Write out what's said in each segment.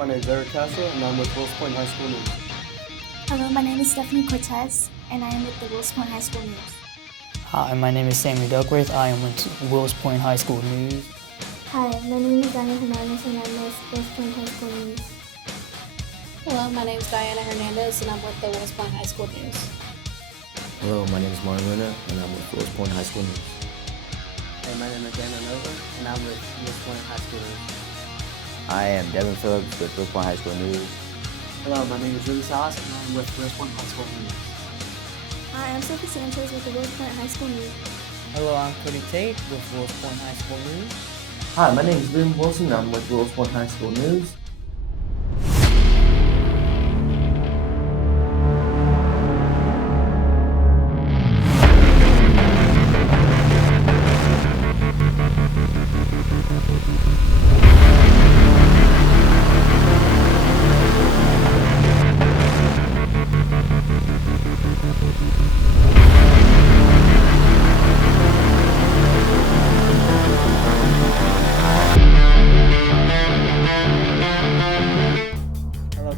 My name is Eric Castle, and I'm with Wills Point High School News. Hello, my name is Stephanie Cortez, and I am with the Wills Point High School News. Hi, my name is Sammy Duckworth. I am with Wills Point High School News. Hi, my name is Daniel Hernandez, and I'm with Wills Point High School News. Hello, my name is Diana Hernandez, and I'm with the Wills Point High School News. Hello, my name is Martin Luna, and I'm with Wills Point High School News. Hey, my name is Daniel Nova, and I'm with Wills Point High School News. I am Devin Phillips with Wills Point High School News. Hello, my name is Ruby Salas, and I'm with Wills Point High School News. Hi, I'm Sophie Sanchez with the Wills Point High School News. Hello, I'm Cody Tate with Wills Point High School News. Hi, my name is Liam Wilson. I'm with Wills Point High School News.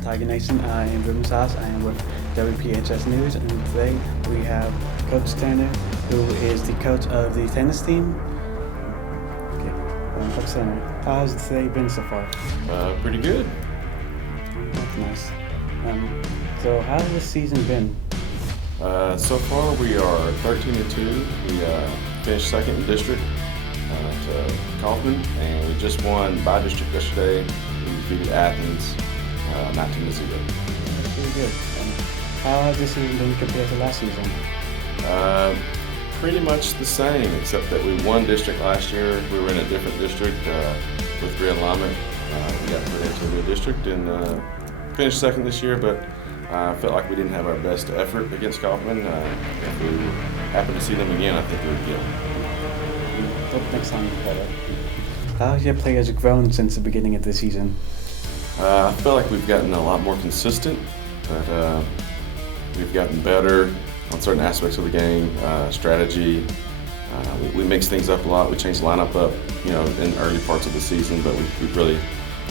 Tiger Nation, I am Ruben Salas. I am with WPHS News, and today we have Coach Tanner, who is the coach of the tennis team. Okay, Coach Tanner, how has today been so far? Pretty good. That's nice. So how has this season been? So far we are 13-2. We finished second in district to Kaufman, and we just won by district yesterday. We defeated Athens 19-0. That's pretty good. How has this season been compared to last season? Pretty much the same, except that we won district last year. We were in a different district with realignment. We got put into a new district and finished second this year, but I felt like we didn't have our best effort against Kaufman. If we happen to see them again, I think we would get them. Hope next time is better. How have your players grown since the beginning of the season? I feel like we've gotten a lot more consistent, but we've gotten better on certain aspects of the game, strategy. We mix things up a lot. We change the lineup up, in early parts of the season, but we've really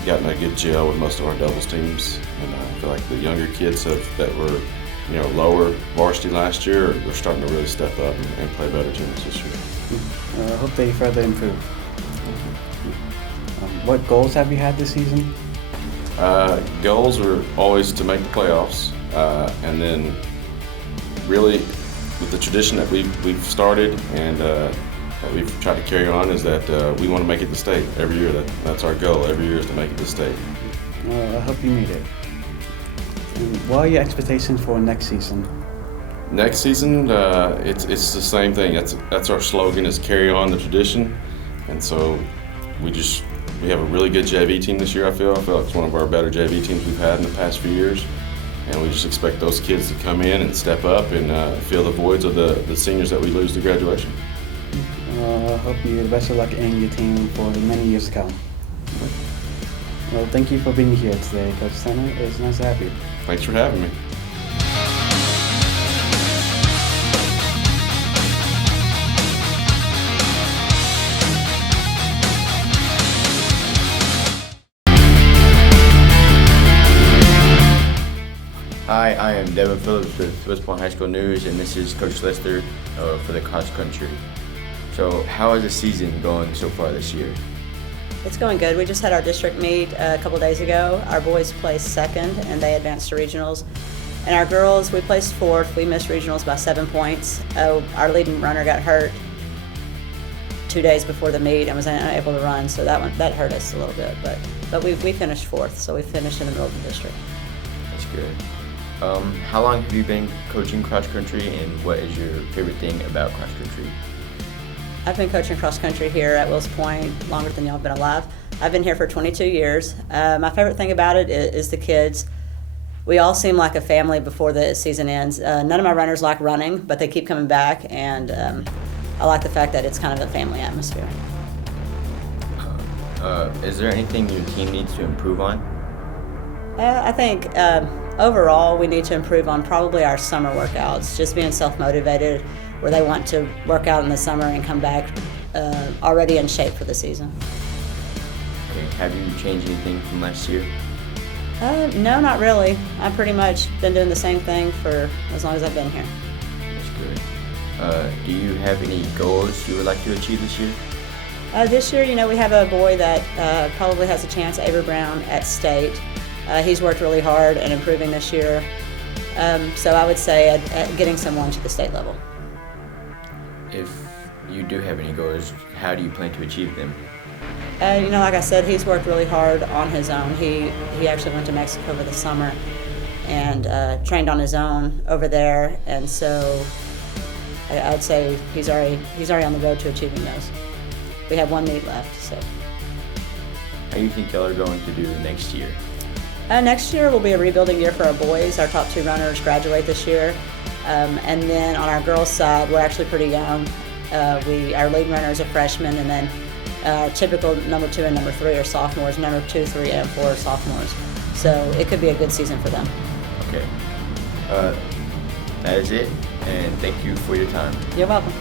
gotten a good gel with most of our doubles teams. And I feel like the younger kids that were, lower varsity last year are starting to really step up and play better teams this year. I hope they further improve. What goals have you had this season? Goals are always to make the playoffs, and then really with the tradition that we've started and that we've tried to carry on is that we want to make it to state every year. That's our goal every year, is to make it to state. I hope you meet it. What are your expectations for next season? Next season, it's the same thing. That's our slogan, is carry on the tradition, and so we have a really good JV team this year. I feel like it's one of our better JV teams we've had in the past few years. And we just expect those kids to come in and step up and fill the voids of the seniors that we lose to graduation. I hope you the best of luck in your team for the many years to come. Well, thank you for being here today, Coach Tanner. It's nice to have you. Thanks for having me. Hi, I am Devin Phillips with Wills Point High School News, and this is Coach Lester for the cross country. So how is the season going so far this year? It's going good. We just had our district meet a couple days ago. Our boys placed second and they advanced to regionals. And our girls, we placed fourth. We missed regionals by 7 points. Our leading runner got hurt 2 days before the meet and was unable to run, so that hurt us a little bit. But we finished fourth, so we finished in the middle of the district. That's good. How long have you been coaching cross country, and what is your favorite thing about cross country? I've been coaching cross country here at Wills Point longer than y'all have been alive. I've been here for 22 years. My favorite thing about it is the kids. We all seem like a family before the season ends. None of my runners like running, but they keep coming back, and I like the fact that it's kind of a family atmosphere. Is there anything your team needs to improve on? I think overall we need to improve on probably our summer workouts, just being self-motivated, where they want to work out in the summer and come back already in shape for the season. Okay. Have you changed anything from last year? No, not really. I've pretty much been doing the same thing for as long as I've been here. That's good. Do you have any goals you would like to achieve this year? This year, we have a boy that probably has a chance, Avery Brown, at state. He's worked really hard and improving this year. So I would say at getting someone to the state level. If you do have any goals, how do you plan to achieve them? Like I said, he's worked really hard on his own. He actually went to Mexico over the summer and trained on his own over there. And so I'd say he's already on the road to achieving those. We have one meet left. So. How do you think y'all are going to do next year? Next year will be a rebuilding year for our boys. Our top 2 runners graduate this year. And then on our girls' side, we're actually pretty young. Our lead runner is a freshman, and then typical number 2 and number 3 are sophomores. Number 2, 3, and 4 are sophomores. So it could be a good season for them. Okay. That is it, and thank you for your time. You're welcome.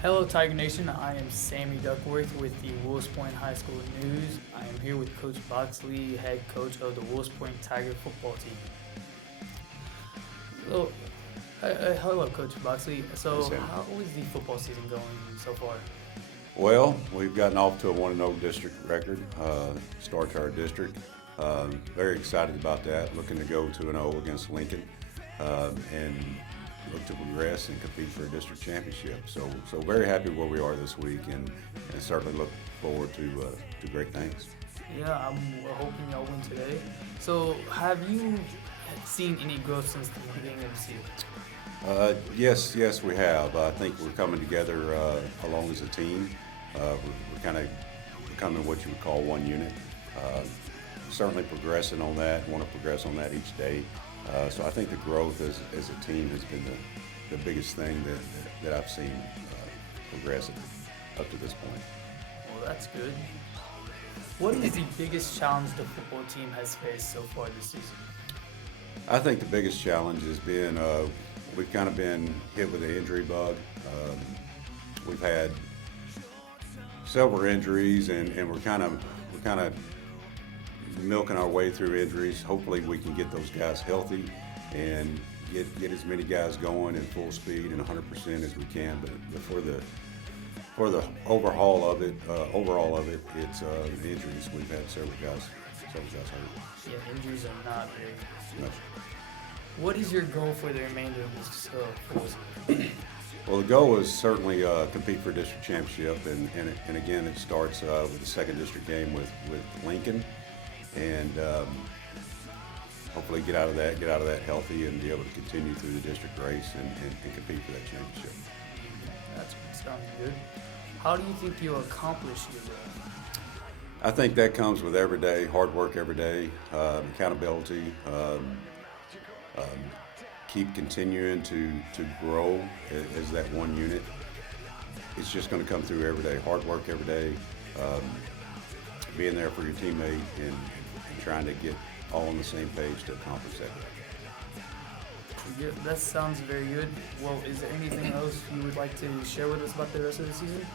Hello Tiger Nation, I am Sammy Duckworth with the Wills Point High School News. I am here with Coach Boxley, head coach of the Wills Point Tiger football team. So, hello Coach Boxley. So how is the football season going so far? Well, we've gotten off to a 1-0 district record, start to our district. Very excited about that, looking to go 2-0 against Lincoln and look to progress and compete for a district championship. So very happy where we are this week, and certainly look forward to great things. Yeah, I'm hoping y'all win today. So have you seen any growth since the beginning of the season? Yes, we have. I think we're coming together along as a team. We're kind of becoming what you would call one unit. Certainly progressing on that, want to progress on that each day. So I think the growth as a team has been the biggest thing that I've seen progress up to this point. Well, that's good. What is the biggest challenge the football team has faced so far this season? I think the biggest challenge has been we've kind of been hit with the injury bug. We've had several injuries, and we're kind of milking our way through injuries. Hopefully we can get those guys healthy and get as many guys going in full speed and 100% as we can. But for the overall of it, it's injuries. We've had several guys hurt. Yeah, injuries are not very good. No. What is your goal for the remainder of this football season? Well, the goal is certainly compete for district championship, and again, it starts with the second district game with Lincoln, and hopefully get out of that healthy and be able to continue through the district race and compete for that championship. That sounds good. How do you think you'll accomplish your goal? I think that comes with every day, hard work every day, accountability, keep continuing to grow as that one unit. It's just going to come through every day, hard work every day, being there for your teammate and trying to get all on the same page to accomplish that. Yeah, that sounds very good. Well, is there anything else you would like to share with us about the rest of the season?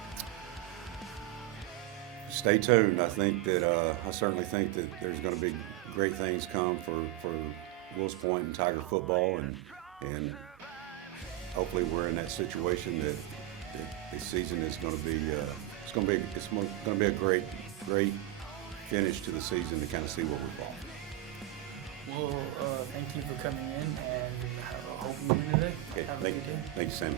Stay tuned. I certainly think that there's going to be great things come for Wills Point and Tiger football, and hopefully we're in that situation that this season is going to be it's going to be a great finish to the season to kind of see what we've got. Well, thank you for coming in, and I hope you win today. Okay, Have a good day. Thank you, Sammy.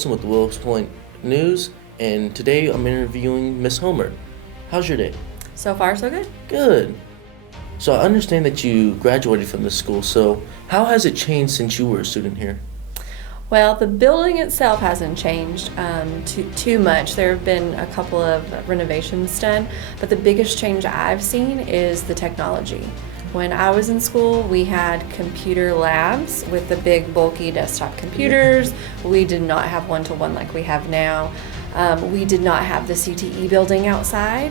Wilson with the Wilkes Point News, and today I'm interviewing Miss Homer. How's your day? So far, so good. Good. So I understand that you graduated from the school, so how has it changed since you were a student here? Well, the building itself hasn't changed too much. There have been a couple of renovations done, but the biggest change I've seen is the technology. When I was in school, we had computer labs with the big, bulky desktop computers. We did not have one-to-one like we have now. We did not have the CTE building outside.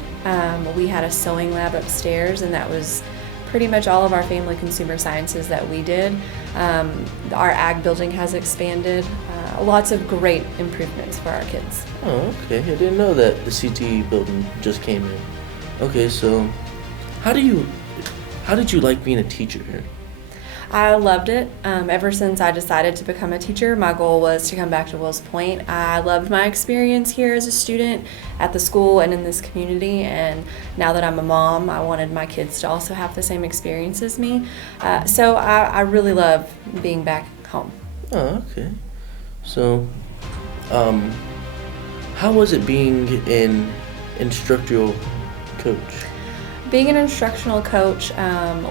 We had a sewing lab upstairs, and that was pretty much all of our family consumer sciences that we did. Our ag building has expanded. Lots of great improvements for our kids. Oh, okay. I didn't know that the CTE building just came in. Okay, so how did you like being a teacher here? I loved it. Ever since I decided to become a teacher, my goal was to come back to Wills Point. I loved my experience here as a student at the school and in this community, and now that I'm a mom, I wanted my kids to also have the same experience as me. So I really love being back home. Oh, okay. So, how was it being an instructional coach? Being an instructional coach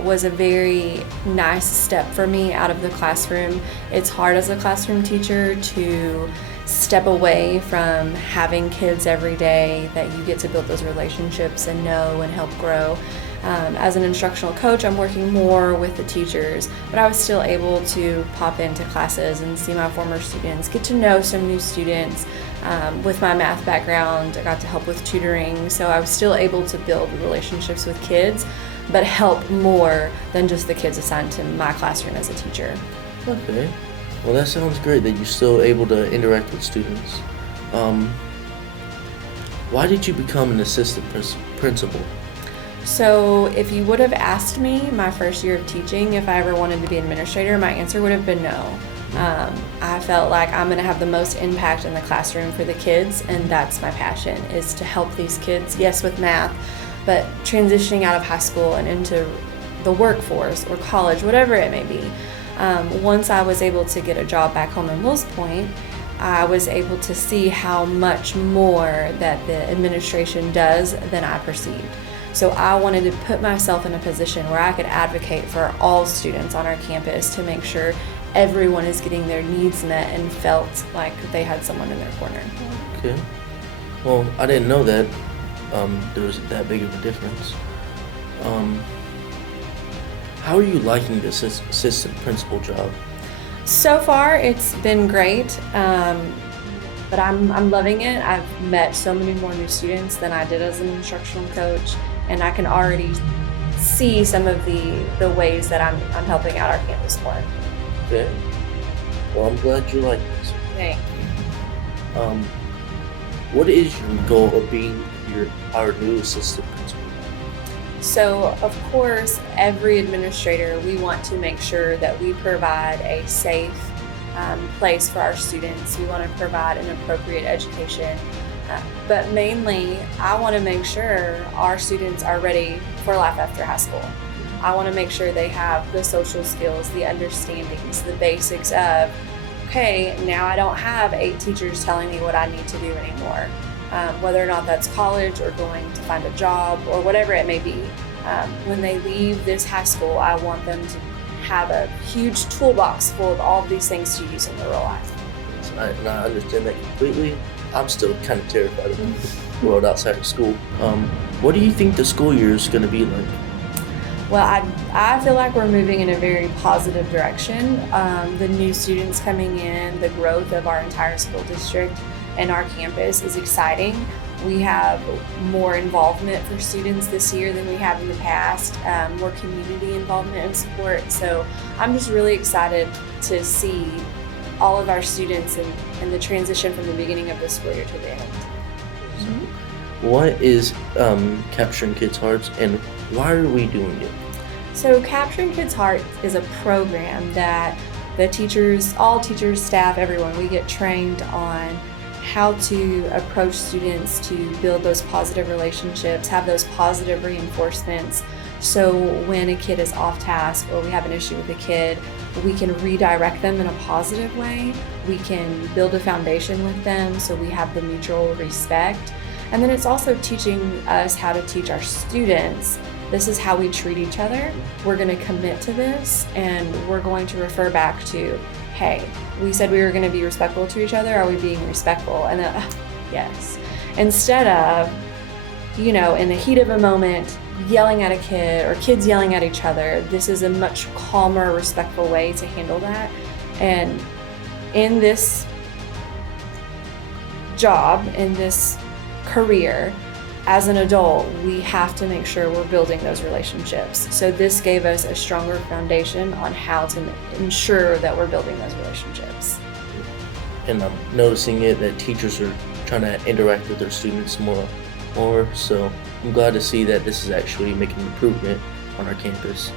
was a very nice step for me out of the classroom. It's hard as a classroom teacher to step away from having kids every day that you get to build those relationships and know and help grow. As an instructional coach, I'm working more with the teachers, but I was still able to pop into classes and see my former students, get to know some new students. With my math background, I got to help with tutoring, so I was still able to build relationships with kids, but help more than just the kids assigned to my classroom as a teacher. Okay. Well, that sounds great that you're still able to interact with students. Why did you become an assistant principal? So if you would have asked me my first year of teaching if I ever wanted to be an administrator, my answer would have been no. I felt like I'm going to have the most impact in the classroom for the kids, and that's my passion, is to help these kids, yes, with math, but transitioning out of high school and into the workforce or college, whatever it may be. Once I was able to get a job back home in Wills Point, I was able to see how much more that the administration does than I perceived. So I wanted to put myself in a position where I could advocate for all students on our campus to make sure everyone is getting their needs met and felt like they had someone in their corner. Okay. Well, I didn't know that there was that big of a difference. How are you liking this assistant principal job? So far, it's been great, but I'm loving it. I've met so many more new students than I did as an instructional coach, and I can already see some of the ways that I'm helping out our campus more. Okay. Well, I'm glad you like this. Thanks. What is your goal of being our new assistant principal? So, of course, every administrator, we want to make sure that we provide a safe place for our students. We want to provide an appropriate education. But mainly, I want to make sure our students are ready for life after high school. I want to make sure they have the social skills, the understandings, the basics of, okay, now I don't have 8 teachers telling me what I need to do anymore. Whether or not that's college or going to find a job or whatever it may be. When they leave this high school, I want them to have a huge toolbox full of all of these things to use in their real life. I understand that completely. I'm still kind of terrified of the world outside of school. What do you think the school year is going to be like? Well, I feel like we're moving in a very positive direction. The new students coming in, the growth of our entire school district and our campus is exciting. We have more involvement for students this year than we have in the past, more community involvement and support. So I'm just really excited to see all of our students and the transition from the beginning of the school year to the end. What is Capturing Kids' Hearts, and why are we doing it? So Capturing Kids' Hearts is a program that the teachers, all teachers, staff, everyone, we get trained on how to approach students to build those positive relationships, have those positive reinforcements So when a kid is off task or we have an issue with a kid, we can redirect them in a positive way. We can build a foundation with them so we have the mutual respect. And then it's also teaching us how to teach our students, this is how we treat each other. We're going to commit to this, and we're going to refer back to, hey, we said we were going to be respectful to each other. Are we being respectful? And then, yes. Instead of, in the heat of a moment, yelling at a kid or kids yelling at each other, this is a much calmer, respectful way to handle that. And in this job, in this career, as an adult, we have to make sure we're building those relationships. So this gave us a stronger foundation on how to ensure that we're building those relationships. And I'm noticing it that teachers are trying to interact with their students more. So I'm glad to see that this is actually making improvement on our campus.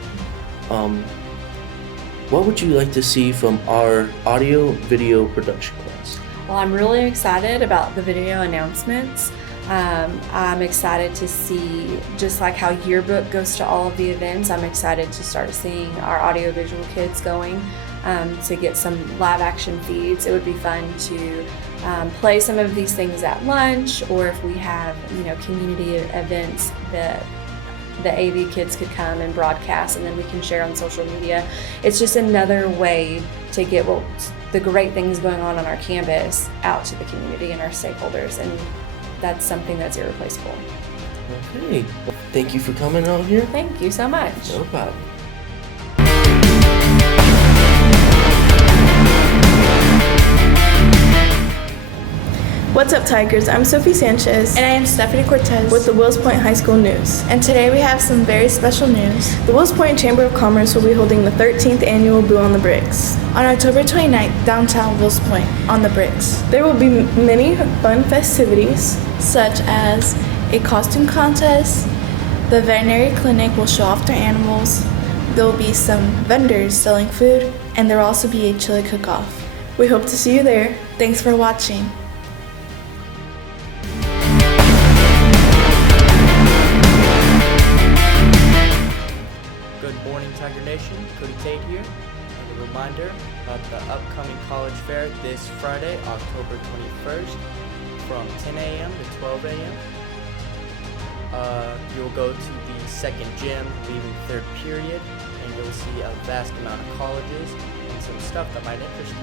What would you like to see from our audio-video production class? Well, I'm really excited about the video announcements. I'm excited to see, just like how Yearbook goes to all of the events, I'm excited to start seeing our audiovisual kids going to get some live action feeds. It would be fun to play some of these things at lunch, or if we have, community events that the AV kids could come and broadcast, and then we can share on social media. It's just another way to get the great things going on our campus out to the community and our stakeholders, and that's something that's irreplaceable. Okay, well, thank you for coming out here. Thank you so much. No problem. What's up, Tigers? I'm Sophie Sanchez. And I am Stephanie Cortez with the Wills Point High School News. And today we have some very special news. The Wills Point Chamber of Commerce will be holding the 13th annual Boo on the Bricks on October 29th, downtown Wills Point on the Bricks. There will be many fun festivities, such as a costume contest, the veterinary clinic will show off their animals, there will be some vendors selling food, and there will also be a chili cook-off. We hope to see you there. Thanks for watching. Good morning, Tiger Nation. Cody Tate here. And a reminder about the upcoming college fair this Friday, October 21st, from 10 a.m. to 12 a.m. You'll go to the second gym, leaving third period, and you'll see a vast amount of colleges and some stuff that might interest you.